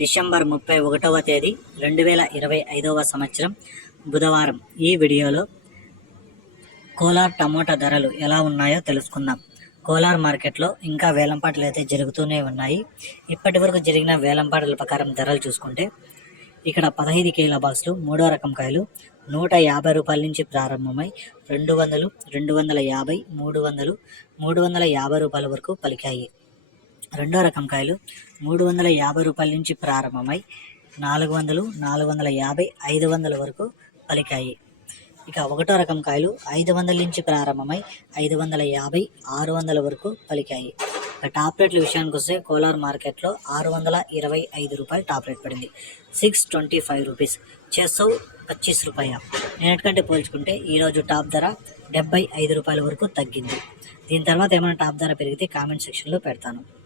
December ముప్పై ఒకటవ తేదీ రెండు వేల ఇరవై ఐదవ సంవత్సరం బుధవారం. ఈ వీడియోలో కోలార్ టమోటా ధరలు ఎలా ఉన్నాయో తెలుసుకుందాం. కోలార్ మార్కెట్లో ఇంకా వేలంపాటలు అయితే జరుగుతూనే ఉన్నాయి. ఇప్పటి వరకు జరిగిన వేలంపాటల ప్రకారం ధరలు చూసుకుంటే ఇక్కడ పదహైదు కేల బాక్సులు మూడో రకం కాయలు నూట యాభై రూపాయల నుంచి ప్రారంభమై రెండు వందలు రెండు వందల యాభై మూడు వందలు మూడు వందల యాభై రూపాయల వరకు పలికాయి. రెండో రకం కాయలు మూడు వందల యాభై రూపాయల నుంచి ప్రారంభమై నాలుగు వందలు నాలుగు వందల యాభై ఐదు వందల వరకు పలికాయి. ఇక ఒకటో రకం కాయలు ఐదు వందల నుంచి ప్రారంభమై ఐదు వందల యాభై ఆరు వందల వరకు పలికాయి. ఇక టాప్ రేట్ల విషయానికి వస్తే కోలార్ మార్కెట్లో ఆరు వందల ఇరవై ఐదు రూపాయలు టాప్ రేట్ పడింది. Six twenty five rupees. చేసవ్ పచ్చీస్ రూపాయ. నేనటికంటే పోల్చుకుంటే ఈరోజు టాప్ ధర డెబ్బై ఐదు రూపాయల వరకు తగ్గింది. దీని తర్వాత ఏమైనా టాప్ ధర పెరిగితే కామెంట్ సెక్షన్లో పెడతాను.